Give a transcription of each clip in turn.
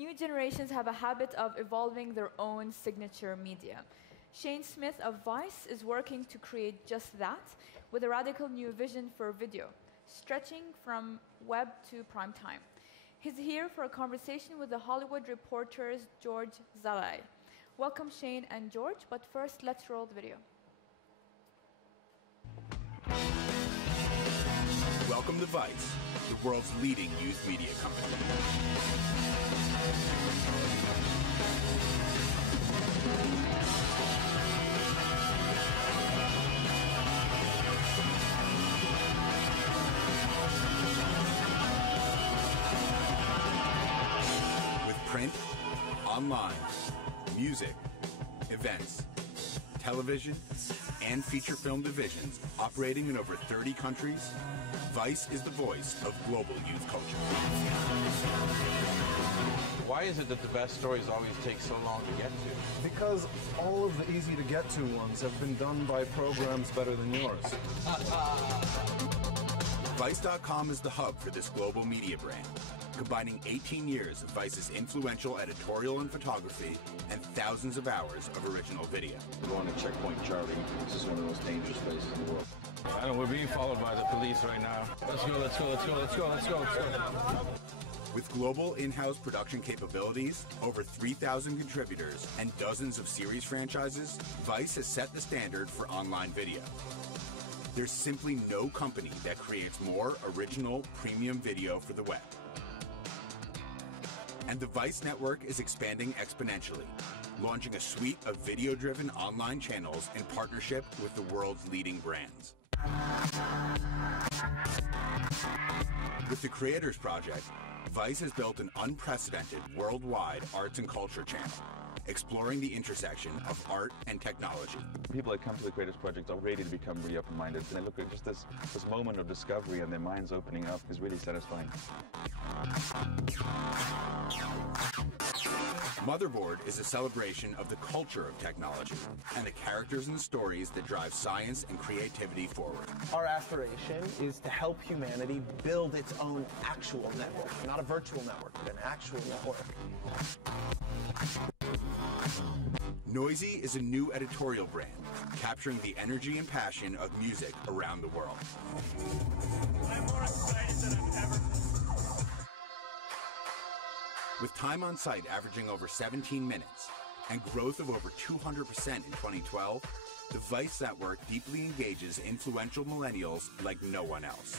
new generations have a habit of evolving their own signature media. Shane Smith of Vice is working to create just that with a radical new vision for video, stretching from web to prime time. He's here for a conversation with the Hollywood Reporter's Georg Szalai. Welcome, Shane and George, but first, let's roll the video. Welcome to Vice, the world's leading youth media company. With print, online, music, events, television, and feature film divisions operating in over 30 countries, Vice is the voice of global youth culture. Why is it that the best stories always take so long to get to? Because all of the easy-to-get-to ones have been done by programs better than yours. Vice.com is the hub for this global media brand, combining 18 years of Vice's influential editorial and photography and thousands of hours of original video. We're going to Checkpoint Charlie. This is one of the most dangerous places in the world. I know we're being followed by the police right now. Let's go, let's go, let's go, let's go, let's go, let's go. With global in-house production capabilities, over 3,000 contributors, and dozens of series franchises, Vice has set the standard for online video. There's simply no company that creates more original premium video for the web. And the Vice network is expanding exponentially, launching a suite of video-driven online channels in partnership with the world's leading brands. With the Creators Project, Vice has built an unprecedented worldwide arts and culture channel, exploring the intersection of art and technology. People that come to the Creators Project are ready to become really open-minded, and they look at just this moment of discovery and their minds opening up is really satisfying. Motherboard is a celebration of the culture of technology and the characters and the stories that drive science and creativity forward. Our aspiration is to help humanity build its own actual network, not a virtual network, but an actual network. Noisy is a new editorial brand, capturing the energy and passion of music around the world. I'm more excited than I've ever been. With time on site averaging over 17 minutes and growth of over 200% in 2012, the Vice network deeply engages influential millennials like no one else.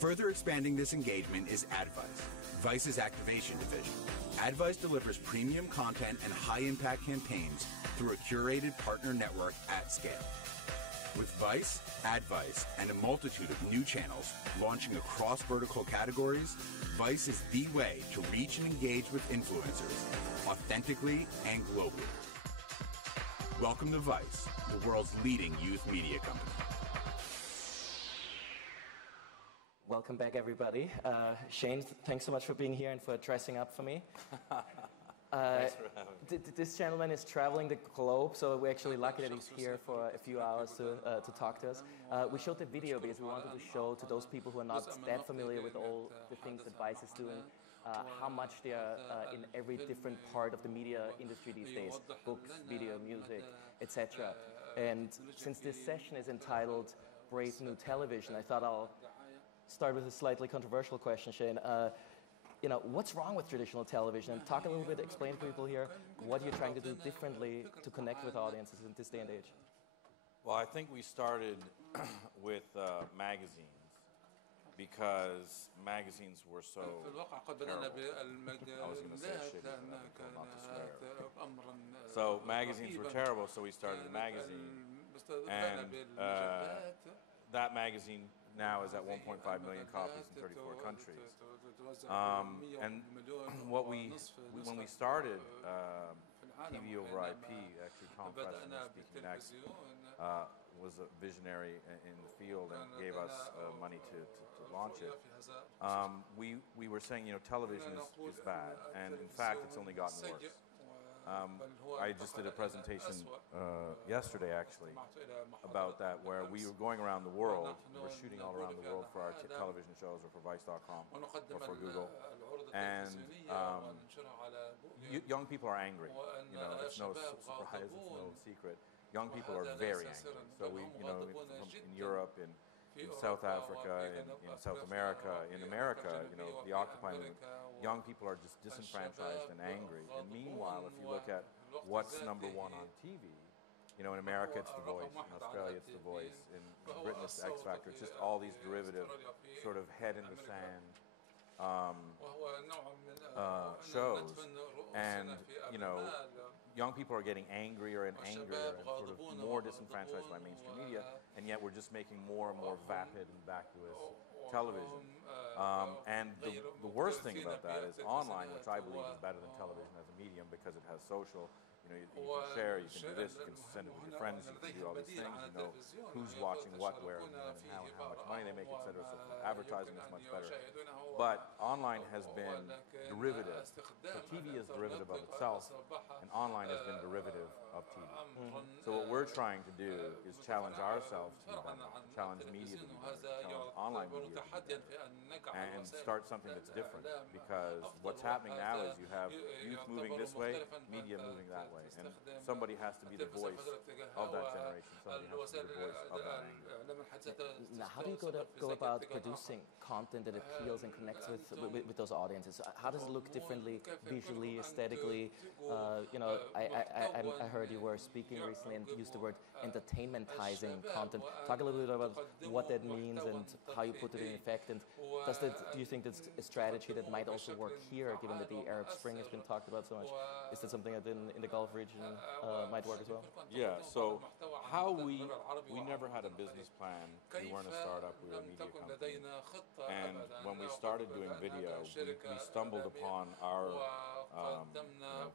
Further expanding this engagement is AdVice, Vice's activation division. AdVice delivers premium content and high-impact campaigns through a curated partner network at scale. With Vice, AdVice, and a multitude of new channels launching across vertical categories, Vice is the way to reach and engage with influencers, authentically and globally. Welcome to Vice, the world's leading youth media company. Welcome back, everybody. Shane, thanks so much for being here and for dressing up for me. Thanks for having me. This gentleman is traveling the globe, so we're actually lucky that he's here for a few hours to talk to us. We showed the video because we wanted to show to those people who are not that familiar with all the things that Vice is doing, how much they are in every different part of the media industry these days, books, video, music, etc. And since this session is entitled Brave New Television, I thought I'll start with a slightly controversial question, Shane. What's wrong with traditional television? And talk a little bit, explain to people here what you're trying to do differently to connect with audiences in this day and age. Well, I think we started with magazines because magazines were so terrible. I was going to say shitty, but not to swear. So magazines were terrible, so we started a magazine. And that magazine now is at 1.5 million copies in 34 countries. And when we started TV over IP, actually Tom Preston was speaking next, was a visionary in the field and gave us money to launch it. We were saying, television is bad, and in fact it's only gotten worse. I just did a presentation yesterday, actually, about that, where we were going around the world. We were shooting all around the world for our television shows, or for Vice.com, or for Google. And young people are angry. You know, it's no surprise, it's no secret. Young people are very angry. So we, you know, in Europe, in South Africa, in South America, you know, the Occupy movement, young people are just disenfranchised and angry. And meanwhile, if you look at what's #1 on TV, you know, in America it's The Voice, in Australia it's The Voice, in Britain it's X Factor. It's just all these derivative sort of head in the sand shows, and you know, young people are getting angrier and angrier and sort of more disenfranchised by mainstream media, and yet we're just making more and more vapid and vacuous television. And the worst thing about that is online, which I believe is better than television as a medium because it has social. You know, you can share, you can do this, you can send it with your friends, you can do all these things, you know who's watching what, where, and how much money they make, etc. So advertising is much better. But online has been derivative. So TV is derivative of itself, and online has been derivative of TV. So what we're trying to do is challenge ourselves to be better, challenge media to be better, challenge online media to be better, and start something that's different. Because what's happening now is you have youth moving this way, media moving that way. And somebody has to be the voice of that generation. Somebody has to be the voice of that anger. Now, how do you go about producing content that appeals and connects with those audiences? How does it look differently, visually, aesthetically? You know, I heard you were speaking recently and used the word entertainmentizing content. Talk a little bit about what that means and how you put it in effect. And do you think that's a strategy that might also work here, given that the Arab Spring has been talked about so much? Is that something that in the Gulf region might work as well? Yeah, so how we never had a business plan. We weren't a startup, we were a media company. And when we started doing video, we stumbled upon our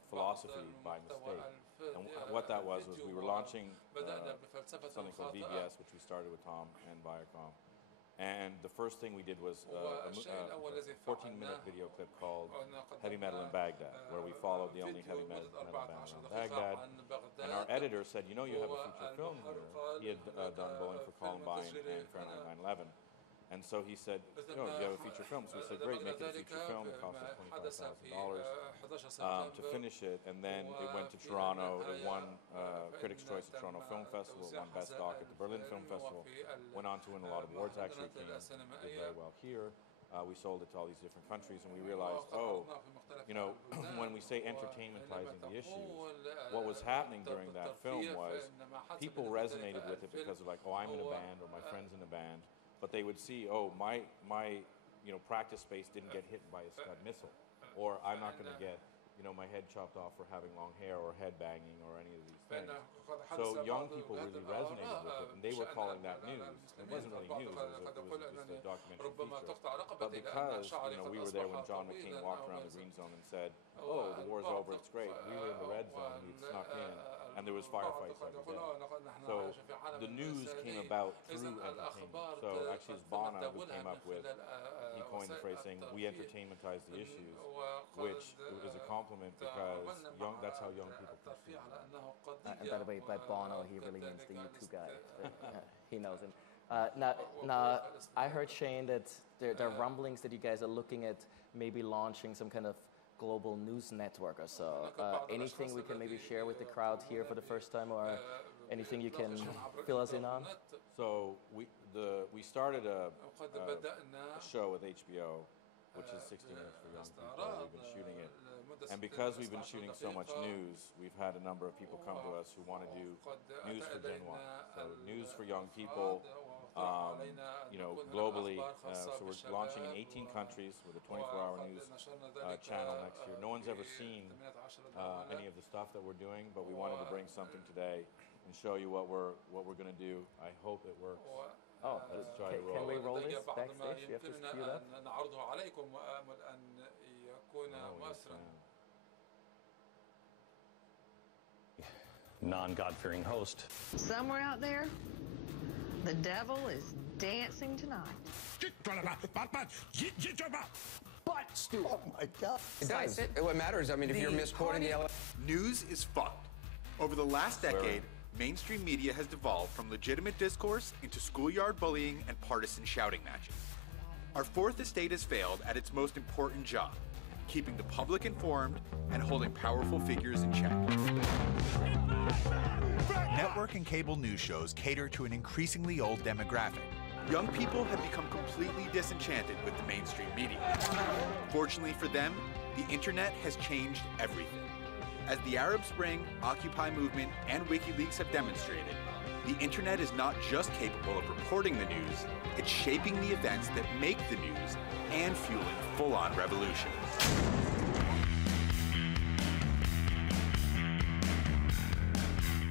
philosophy by mistake. And what that was we were launching something called VBS, which we started with Tom and Viacom. And the first thing we did was a 14-minute video clip called Heavy Metal in Baghdad, where we followed the only heavy metal band around Baghdad. And our editor said, you know, you have a feature film here. He had done Bowling for Columbine and Fahrenheit 9/11. And so he said, you have a feature film. So we said, great, make it a feature film. It cost us $25,000 to finish it. And then it went to Toronto. It won Critics' Choice at Toronto Film Festival. It won Best Doc at the Berlin Film Festival. Went on to win a lot of awards, actually. Did very well here. We sold it to all these different countries. And we realized, you know, when we say entertainmentizing the issues, what was happening during that film was people resonated with it because they're like, I'm in a band, or my friend's in a band. But they would see, my practice space didn't get hit by a Scud missile, or I'm not going to get, my head chopped off for having long hair or head banging or any of these things. So young people really resonated with it, and they were calling that news. It wasn't really news; it was just a documentary feature. But because we were there when John McCain walked around the green zone and said, the war's over, it's great. We were in the red zone, we snuck in. And there was firefights every day. So the news came about through entertainment. So actually, it's Bono who came up with, he coined the phrase saying, we entertainmentize the issues, which is a compliment because that's how young people perceive it. And by the way, by Bono, he really means the U2 guy. He knows him. Now, I heard, Shane, that there are rumblings that you guys are looking at maybe launching some kind of global news network or so. Anything we can maybe share with the crowd here for the first time, or anything you can fill us in on? So we started a show with HBO, which is 60 Minutes for Young People. We've been shooting it. And because we've been shooting so much news, we've had a number of people come to us who want to do news for Gen Y. So news for young people, globally. So we're launching in 18 countries with a 24-hour news channel next year. No one's ever seen any of the stuff that we're doing, but we wanted to bring something today and show you what we're going to do. I hope it works. Let's try to roll. Can we roll this backstage? You have to cue that. Non-God-fearing host. Somewhere out there, the devil is dancing tonight. But, Stu. Oh my God. It does. What matters, if you're misquoting the LA. News is fucked. Over the last decade, mainstream media has devolved from legitimate discourse into schoolyard bullying and partisan shouting matches. Our fourth estate has failed at its most important job, keeping the public informed and holding powerful figures in check. Network and cable news shows cater to an increasingly old demographic. Young people have become completely disenchanted with the mainstream media. Fortunately for them, the internet has changed everything. As the Arab Spring, Occupy movement, and WikiLeaks have demonstrated, the internet is not just capable of reporting the news, it's shaping the events that make the news and fueling full-on revolutions.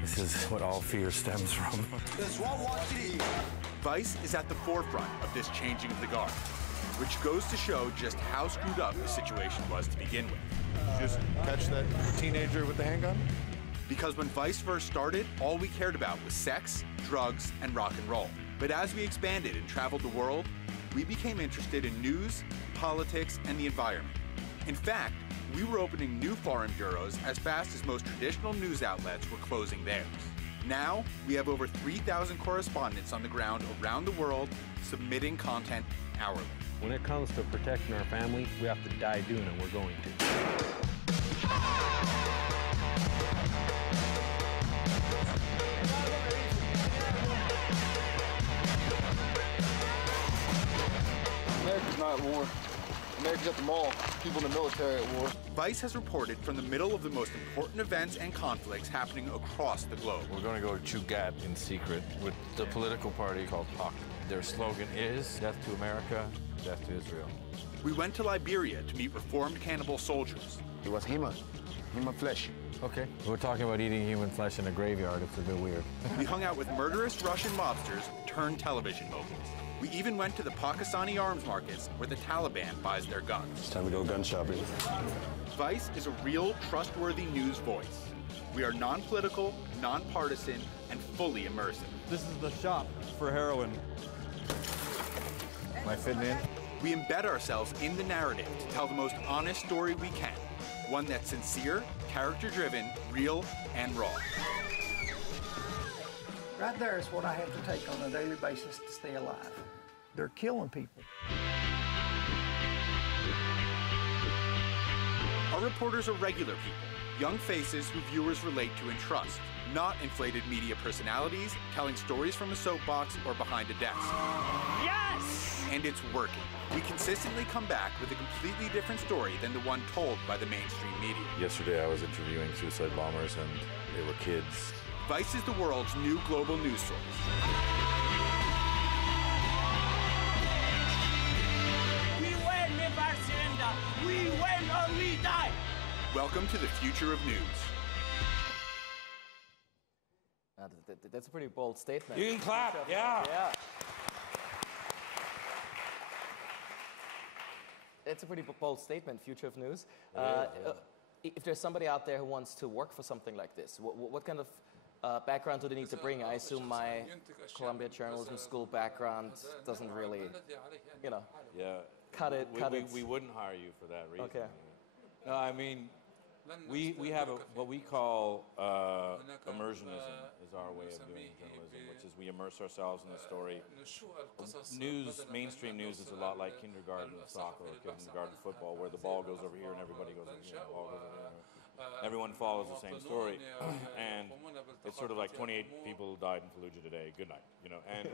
This is what all fear stems from. Vice is at the forefront of this changing of the guard, which goes to show just how screwed up the situation was to begin with. Just catch that teenager with the handgun? Because when Vice first started, all we cared about was sex, drugs, and rock and roll. But as we expanded and traveled the world, we became interested in news, politics, and the environment. In fact, we were opening new foreign bureaus as fast as most traditional news outlets were closing theirs. Now, we have over 3,000 correspondents on the ground around the world submitting content hourly. When it comes to protecting our family, we have to die doing it. We're going to. America's not at war. America's at the mall. People in the military at war. Vice has reported from the middle of the most important events and conflicts happening across the globe. We're going to go to Chugat in secret with the political party called PAC. Their slogan is Death to America, Death to Israel. We went to Liberia to meet reformed cannibal soldiers. It was human flesh. Okay. We're talking about eating human flesh in a graveyard. It's a bit weird. We hung out with murderous Russian mobsters turned television moguls. We even went to the Pakistani arms markets where the Taliban buys their guns. It's time to go gun shopping. Vice is a real, trustworthy news voice. We are non-political, non-partisan, and fully immersive. This is the shop for heroin. Am I fitting in? We embed ourselves in the narrative to tell the most honest story we can. One that's sincere, character-driven, real, and raw. Right there is what I have to take on a daily basis to stay alive. They're killing people. Our reporters are regular people, young faces who viewers relate to and trust, not inflated media personalities telling stories from a soapbox or behind a desk. Yes! And it's working. We consistently come back with a completely different story than the one told by the mainstream media. Yesterday I was interviewing suicide bombers and they were kids. Vice is the world's new global news source. We win, never surrender. We win or we die. Welcome to the future of news. That's a pretty bold statement. You can clap, yeah. Yeah. It's a pretty bold statement, future of news. If there's somebody out there who wants to work for something like this, what kind of background do they need to bring? I assume my Columbia Journalism School background doesn't really, cut it. We wouldn't hire you for that reason. Okay. No, I mean, we have what we call immersionism is our way of doing journalism, which is we immerse ourselves in the story. News, mainstream news is a lot like kindergarten soccer or kindergarten football, where the ball goes over here and everybody goes over here, the ball goes over here. Everyone follows the same story, and it's sort of like 28 people died in Fallujah today, good night, and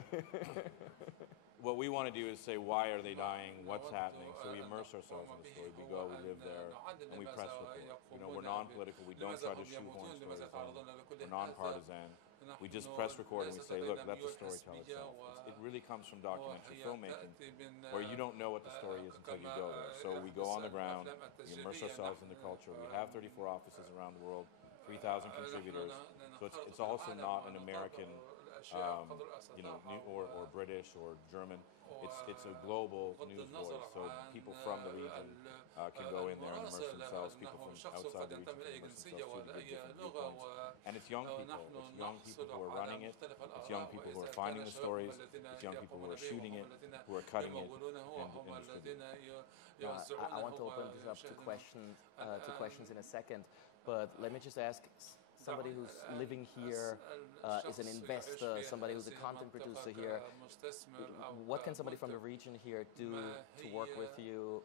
what we want to do is say, why are they dying, what's happening, so we immerse ourselves in the story, we go, we live there, and we press report. We're non-political, we don't try to shoehorn stories in, we're non-partisan, we just press record and we say, look, let the story tell itself. It really comes from documentary filmmaking, where you don't know what the story is until you go there. So we go on the ground, we immerse ourselves in the culture. We have 34 offices around the world, 3,000 contributors. So it's also not an American, or British or German. It's a global news voice. So people from the region can go in there and immerse themselves. People from outside the region can immerse themselves too, to give different viewpoints. And it's young people. It's young people who are running it. It's young people who are finding the stories. It's young people who are shooting it, who are cutting it, and distributing it. I want to open this up to questions in a second, but let me just ask somebody who's living here, is an investor, somebody who's a content producer here. What can somebody from the region here do to work with you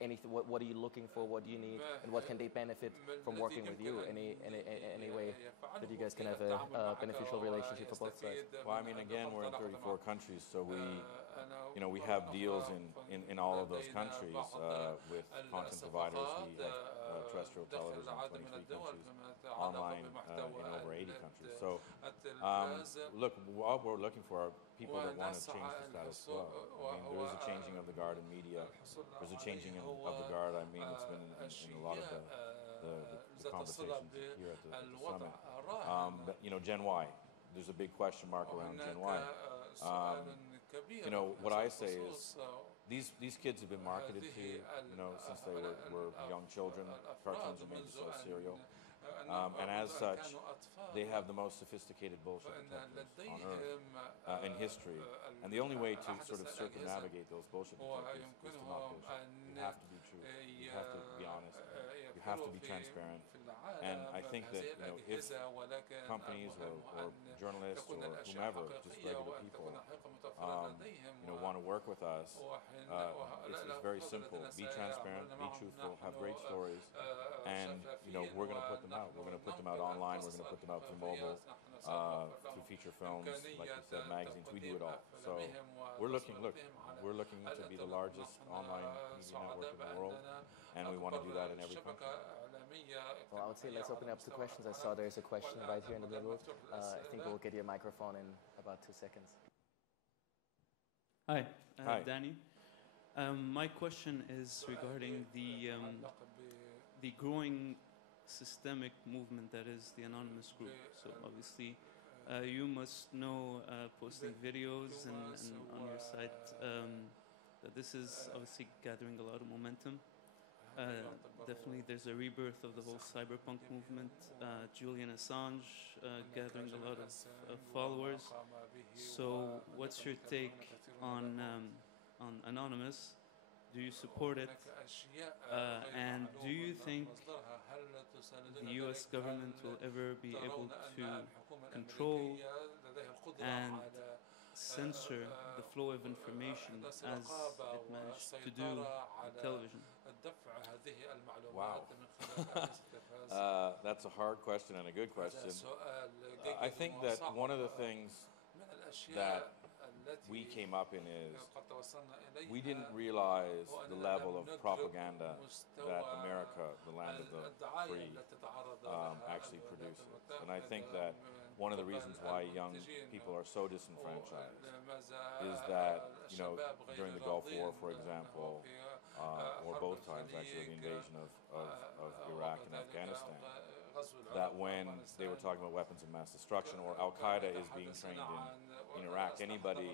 anything. What are you looking for? What do you need? And what can they benefit from working with you? Any way that you guys can have a beneficial relationship for both sides? Well, I mean, again, we're in 34 countries, so we have deals in all of those countries with content providers. We have terrestrial television in 23 countries, online in over 80 countries. So, look, what we're looking for are people that want to change the status quo. I mean, there is a changing of the guard in media. There's a changing of the guard. I mean, it's been in a lot of the conversations here at the summit. But, Gen Y, there's a big question mark around Gen Y. What I say is these kids have been marketed to, since they were young children. Cartoons are made to sell cereal. And as such, they have the most sophisticated bullshit detectors on Earth in history. And the only way to sort of circumnavigate those bullshit detectors is to not bullshit. You have to be true. You have to be honest. You have to be transparent. And I think that if companies or journalists or whomever, just regular people, want to work with us, it's very simple. Be transparent, be truthful, have great stories, and we're going to put them out. We're going to put them out online. We're going to put them out through mobile, through feature films, like you said, magazines. We do it all. So we're looking to be the largest online media network in the world, and we want to do that in every country. Well, I would say let's open up to questions. I saw there's a question right here in the middle. I think we'll get you a microphone in about 2 seconds. Hi, Hi. Danny. My question is regarding the growing systemic movement that is the anonymous group. So obviously, you must know, posting videos and on your site, that this is obviously gathering a lot of momentum. Definitely there's a rebirth of the whole cyberpunk movement. Julian Assange gathering a lot of followers. So what's your take on Anonymous? Do you support it? And do you think the US government will ever be able to control and censor the flow of information as it managed to do on television? Wow. That's a hard question and a good question. I think that one of the things that we came up in is we didn't realize the level of propaganda that America, the land of the free, actually produces. And I think that one of the reasons why young people are so disenfranchised is that, during the Gulf War, for example, or both times actually, the invasion of Iraq and Afghanistan, that when they were talking about weapons of mass destruction, or Al-Qaeda is being trained in Iraq, anybody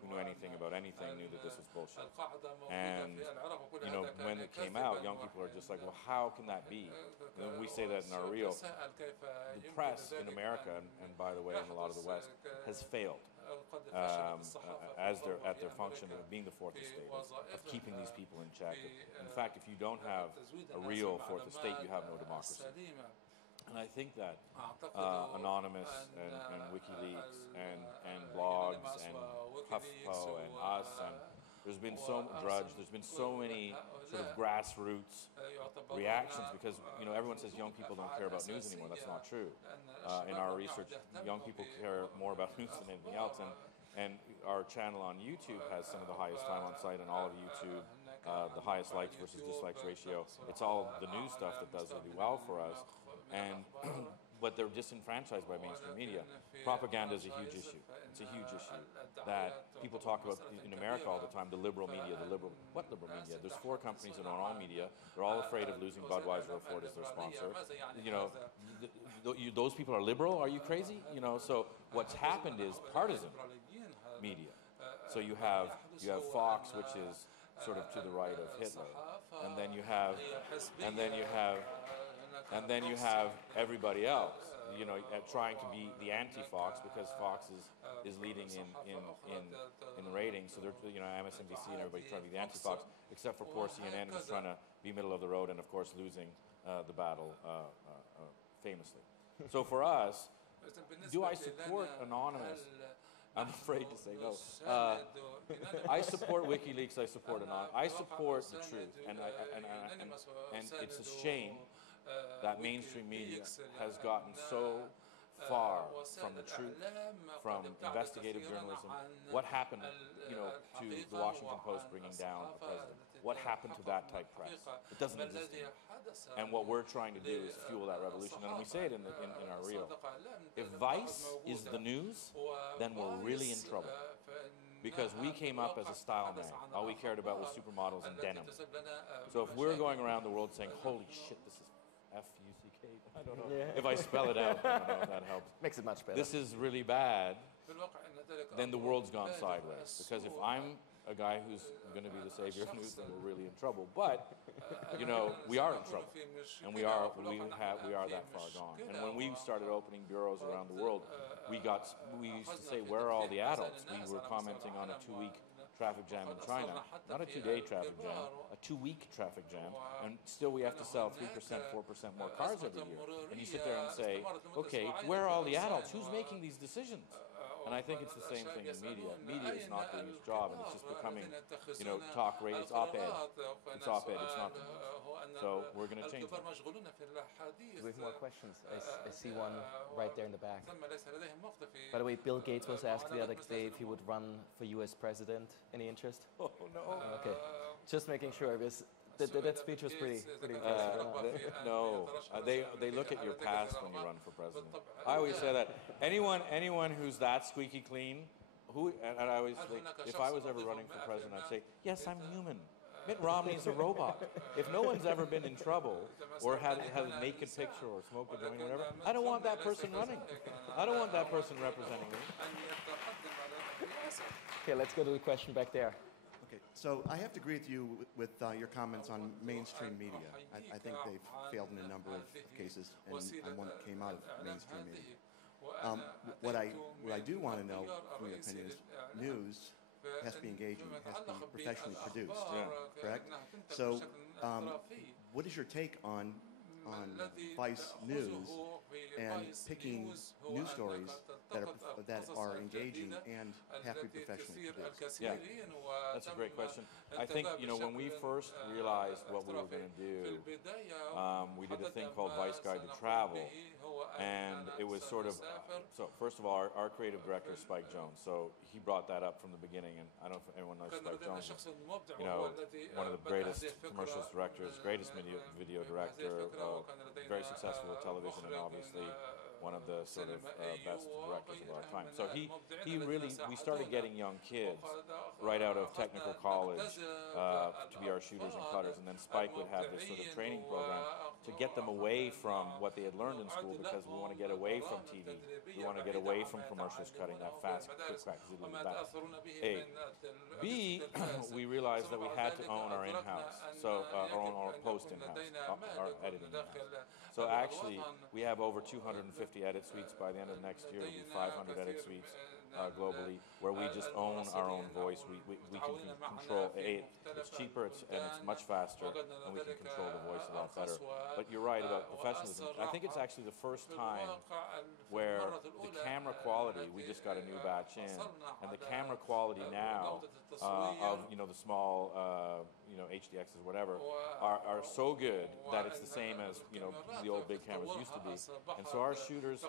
who knew anything about anything knew that this was bullshit. And, when it came out, young people are just like, well, how can that be? And we say that in our reel. The press in America, and by the way, in a lot of the West, has failed. As at their function of being the fourth estate, of keeping these people in check. In fact, if you don't have a real fourth estate, you have no democracy. And I think that Anonymous and WikiLeaks and blogs and HuffPo and us, and there's been there's been so many sort of grassroots reactions because, everyone says young people don't care about news anymore. That's not true. In our research, young people care more about news than anything else. And our channel on YouTube has some of the highest time on site on all of YouTube, the highest likes versus dislikes ratio. It's all the news stuff that does really well for us. But they're disenfranchised by mainstream media. Propaganda is a huge issue. It's a huge issue that people talk about in America all the time, the liberal media, what liberal media? There's 4 companies that own all media. They're all afraid of losing Budweiser or Ford as their sponsor. Those people are liberal? Are you crazy? So what's happened is partisan media. So you have Fox, which is sort of to the right of Hitler. And then you have everybody else, trying to be the anti-Fox because Fox is leading in ratings. So they're, MSNBC and everybody trying to be the anti-Fox, except for poor CNN, who's trying to be middle of the road and, of course, losing the battle famously. So for us, do I support Anonymous? I'm afraid to say no. I support WikiLeaks. I support Anon. I support the truth, and it's a shame that mainstream media has gotten so far from the truth, from investigative journalism. What happened, to the Washington Post bringing down a president? What happened to that type press? It doesn't exist anymore. And what we're trying to do is fuel that revolution. And we say it in our reel. If Vice is the news, then we're really in trouble. Because we came up as a style mag. All we cared about was supermodels and denim. So if we're going around the world saying, holy shit, this is F-U-C-K, I don't know. Yeah. If I spell it out, I don't know if that helps. Makes it much better. This is really bad, then the world's gone sideways. Because if I'm a guy who's going to be the savior of news, then we're really in trouble. But, we are in trouble. And we are that far gone. And when we started opening bureaus around the world, we used to say, where are all the adults? We were commenting on a 2-week traffic jam in China. Not a 2-day traffic jam, a 2-week traffic jam. And still we have to sell 3%, 4% more cars every year. And you sit there and say, okay, where are all the adults? Who's making these decisions? And I think it's the same thing in media. Media is not doing its job, and it's just becoming, talk radio. It's op-ed. It's op-ed. It's not the news. So we're going to change that. We have more questions. I see one right there in the back. By the way, Bill Gates was asked the other day if he would run for U.S. president. Any interest? Oh, no. Okay. Just making sure, because that speech was pretty impressive. No, they look at your past when you run for president. I always say that anyone who's that squeaky clean, and I always say, if I was ever running for president, I'd say, yes, I'm human. Mitt Romney's a robot. If no one's ever been in trouble or had a naked picture or smoked a joint or whatever, I don't want that person running. I don't want that person representing me. Okay, let's go to the question back there. Okay, so I have to agree with you with your comments on mainstream media. I think they've failed in a number of cases, and one that came out of mainstream media. What I do want to know, from your opinion, is news has to be engaging, has to be professionally produced, correct? So what is your take on Vice News and picking news stories that are engaging and have to be professionally produced? Yeah, that's a great question. I think, when we first realized what we were going to do, we did a thing called Vice Guide to Travel, and it was sort of, so first of all, our creative director is Spike Jones, so he brought that up from the beginning, and I don't know if anyone knows Spike Jones, one of the greatest commercials directors, greatest video director, very successful with television, and obviously one of the sort of best directors of our time. So we started getting young kids right out of technical college to be our shooters and cutters, and then Spike would have this sort of training program to get them away from what they had learned in school, because we want to get away from TV. We want to get away from commercials cutting that fast, quick crack, A. B, we realized that we had to own our in-house, so our post in-house, our editing in-house. So actually, we have over 250 edit suites. By the end of next year, it'll be 500 edit suites globally, where we just own our own voice. We can control it. It's cheaper, and it's much faster, and we can control the voice a lot better. But you're right about professionalism. I think it's actually the first time where the camera quality, we just got a new batch in, and the camera quality now of the small HDXs or whatever are so good that it's the same as the old big cameras used to be. And so our shooters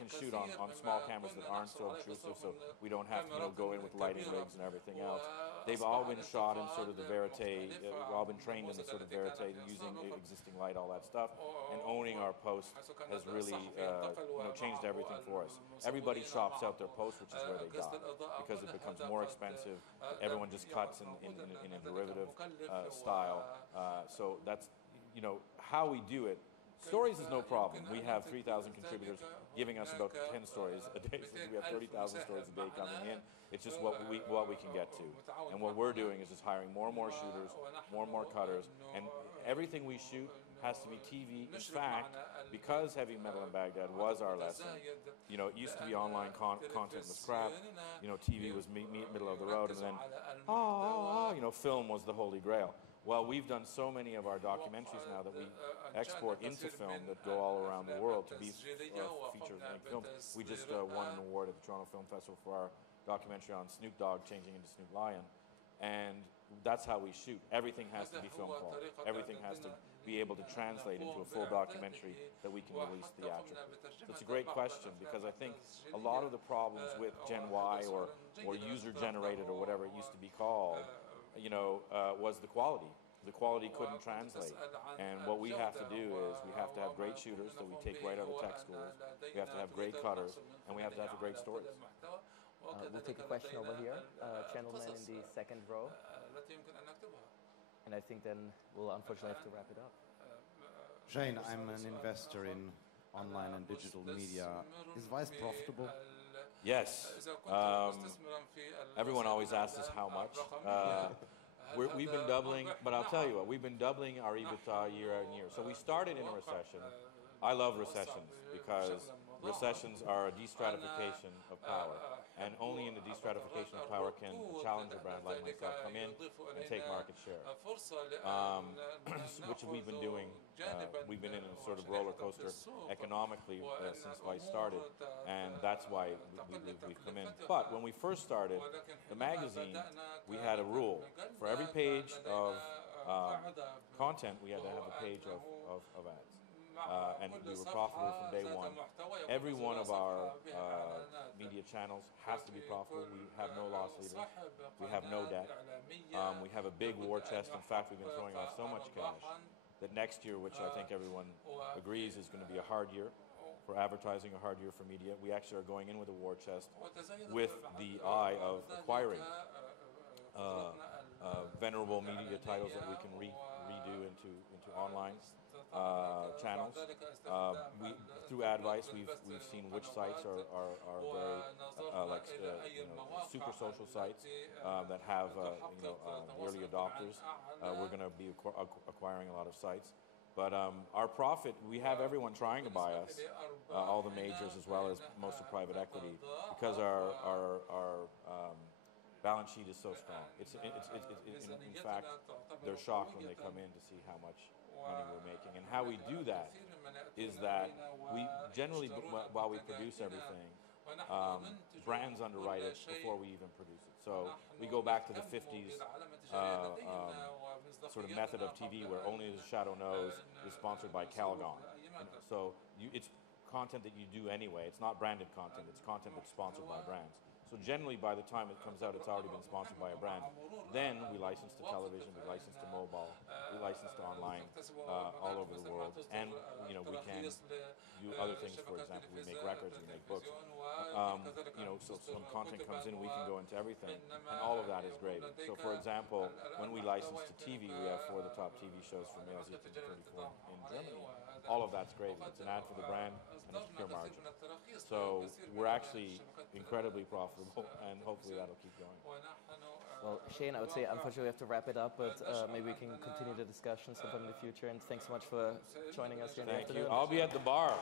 can shoot on small cameras that aren't so obtrusive, so we don't have to go in with lighting rigs and everything else. They've all been shot in sort of the verite, all been trained in the sort of verite, using existing light, all that stuff, and owning our post has really changed everything for us. Everybody shops out their post, which is where they die, because it becomes more expensive. Everyone just cuts in a derivative style. So that's how we do it. Stories is no problem. We have 3,000 contributors giving us about 10 stories a day. So we have 30,000 stories a day coming in. It's just what we can get to. And what we're doing is just hiring more and more shooters, more and more cutters, and everything we shoot has to be TV. In fact, because Heavy Metal in Baghdad was our lesson, it used to be online content was crap, TV was middle of the road, and then, film was the holy grail. Well, we've done so many of our documentaries now that we export into film that go all around the world to be feature-length films. We just won an award at the Toronto Film Festival for our documentary on Snoop Dogg changing into Snoop Lion. And that's how we shoot. Everything has to be film quality. Everything has to be able to translate into a full documentary that we can release theatrically. So it's a great question, because I think a lot of the problems with Gen Y or user-generated or whatever it used to be called, was the quality. The quality couldn't translate. And what we have to do is we have to have great shooters that we take right out of tech schools. We have to have great cutters, and we have to have great stories. We'll take a question over here, gentleman in the second row. And I think then we'll unfortunately have to wrap it up. Shane, I'm an investor in online and digital media. Is Vice profitable? Yes. Everyone always asks us how much. We've been doubling, but I'll tell you what, we've been doubling our EBITDA year on year. So we started in a recession. I love recessions because recessions are a de-stratification of power. And only in the de-stratification of power can a challenger brand like myself come in and take market share, which we've been doing. We've been in a sort of roller coaster economically since Vice started, and that's why we've come in. But when we first started the magazine, we had a rule. For every page of content, we had to have a page of ads. And we were profitable from day one. Every one of our media channels has to be profitable. We have no loss leaders. We have no debt. We have a big war chest. In fact, we've been throwing off so much cash that next year, which I think everyone agrees is going to be a hard year for advertising, a hard year for media, we actually are going in with a war chest with the eye of acquiring venerable media titles that we can redo into online channels. Through AdVice, we've seen which sites are very super social sites that have the early adopters. We're going to be acquiring a lot of sites. But our profit, we have everyone trying to buy us, all the majors as well as most of private equity, because our balance sheet is so strong. In fact, they're shocked when they come in to see how much money we're making. And how we do that is that we generally, while we produce everything, brands underwrite it before we even produce it. So we go back to the 50s sort of method of TV where Only the Shadow Knows is sponsored by Calgon. And so it's content that you do anyway. It's not branded content. It's content that's sponsored by brands. So generally, by the time it comes out, it's already been sponsored by a brand. Then we license to television, we license to mobile, we license to online, all over the world. And we can do other things. For example, we make records, we make books. So when content comes in, we can go into everything, and all of that is great. So, for example, when we license to TV, we have 4 of the top TV shows from males 18 to 34 in Germany. All of that's great. It's an ad for the brand, and it's pure margin. So we're actually incredibly profitable, and hopefully that'll keep going. Well, Shane, I would say unfortunately we have to wrap it up, but maybe we can continue the discussion sometime in the future. And thanks so much for joining us here in the afternoon. Thank you. I'll be at the bar.